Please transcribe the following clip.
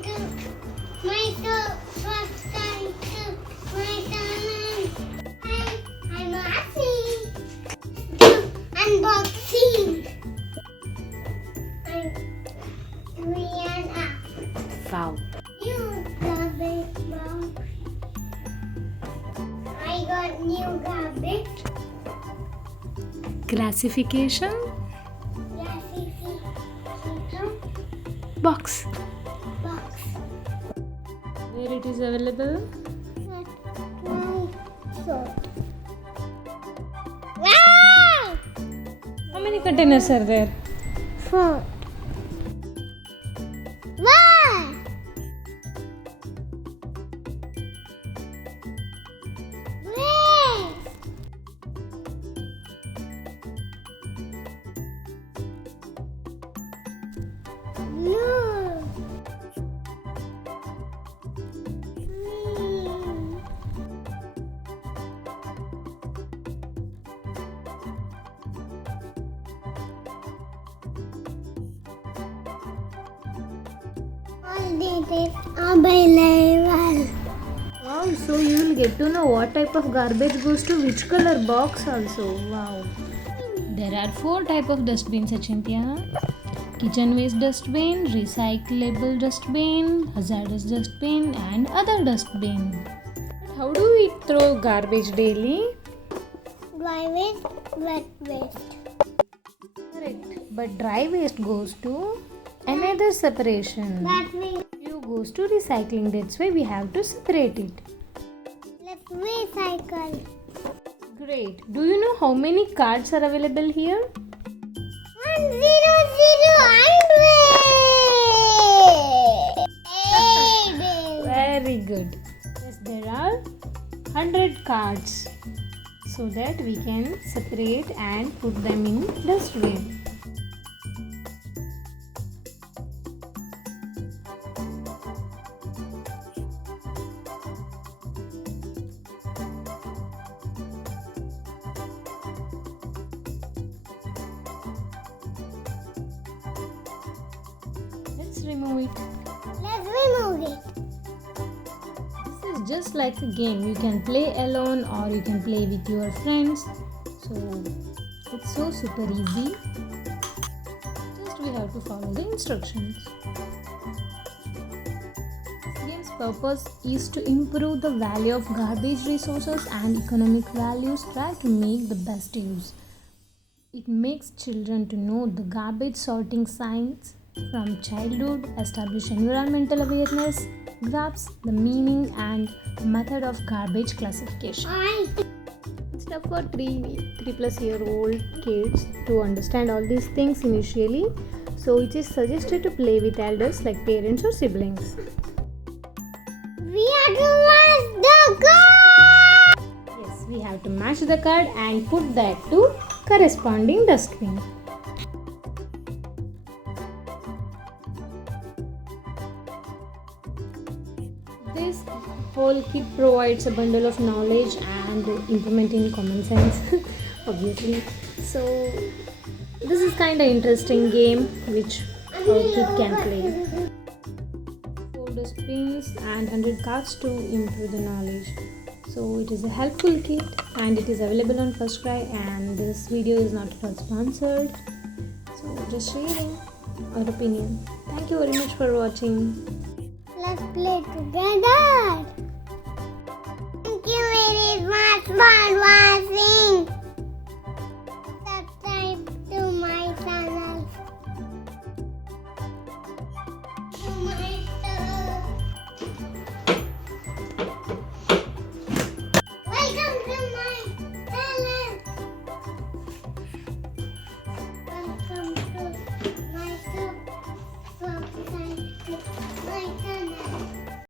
My turn. First time to my turn. Hi, I'm Lassie. Unboxing. I'm 3.5. Wow. New garbage box. I got new garbage. Classification box. Box. Where it is available? Wow! How many containers are there? 4. Wow! Wait! Blue. Green. All details available. Wow, so you will get to know what type of garbage goes to which color box also. Wow. There are 4 type of dustbins, Achintya. Kitchen waste dustbin, recyclable dustbin, hazardous dustbin and other dustbin. How do we throw garbage daily? Dry waste, wet waste. Correct. But dry waste goes to another separation. That means You goes to recycling. That's why we have to separate it. let's recycle. Great. Do you know how many cards are available here? 100 100. Very good. Yes, there are 100 cards so that we can separate and put them in dustbin. Let's remove it. Let's remove it. This is just like a game. You can play alone or you can play with your friends. So it's so super easy. Just we have to follow the instructions. This game's purpose is to improve the value of garbage resources and economic values. Try to make the best use. It makes children to know the garbage sorting science from childhood, establish environmental awareness, grasp the meaning and method of garbage classification. It's tough for 3+ year old kids to understand all these things initially, so it is suggested to play with elders like parents or siblings. We have to wash the car. Yes, we have to match the card and put that to corresponding dustbin. This whole kit provides a bundle of knowledge and implementing common sense, obviously. So this is kind of interesting game which our kid can play. 4 dustbins and 100 cards to improve the knowledge. So it is a helpful kit and it is available on First Cry, and this video is not at all sponsored. So just sharing our opinion. Thank you very much for watching. Let's play together. Thank you very much for watching.